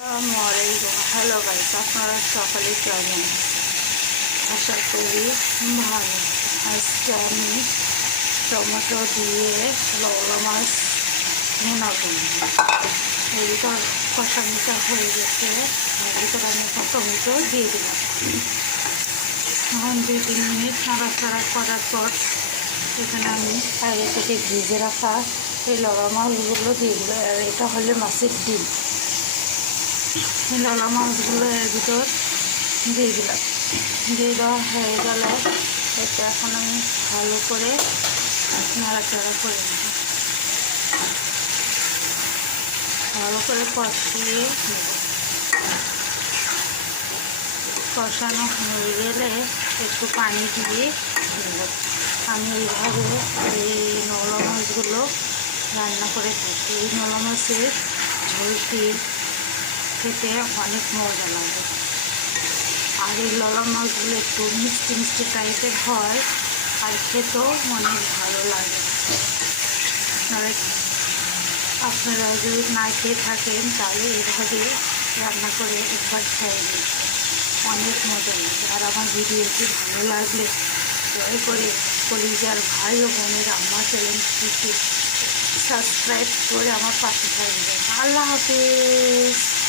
আসসালামাইকুম hello guys আপনারা সকালে কেমন আশা করি ভালো। আজকে আমি টমেটো দিয়ে লওলা মাছ ভুনা করব। ভিতর কষানিটা হয়ে গেছে। এর আমি টমেটো দিয়ে দিলাম এখন দুই তিন মিনিট নাড়াচাড়া করার পর এখানে আমি আগে থেকে ভিজে রাখা এই লড়া মাছগুলো দিয়ে দিল আর এটা হলে মাছের ডিম। ললা মাছগুলো এর ভিতর দিয়ে দিলাম। দিয়ে দেওয়া হয়ে গেলে এটা এখন আমি ভালো করে নাড়াচাড়া করে নেব। ভালো করে কষিয়ে কষানো হয়ে গেলে একটু পানি দিয়ে নেব। আমি এইভাবে এই নলা মাছগুলো রান্না করে থাকি। এই নলা মাছের ঝোলটি খেতে অনেক মজা লাগে। আর এই ললা মাছগুলো একটু মিষ্টি মিষ্টি টাইপের হয় আর খেতেও অনেক ভালো লাগে। আপনারা যদি না খেয়ে থাকেন, তাহলে এইভাবে রান্না করে একবার নিন। অনেক মজা লাগে। আর আমার ভিডিওটি ভালো লাগলে দয়া করে কলিজার ভাই ও বোনের আমার চ্যানেলটিকে সাবস্ক্রাইব করে আমার পাশে থাকবেন। আল্লাহ হাফিজ।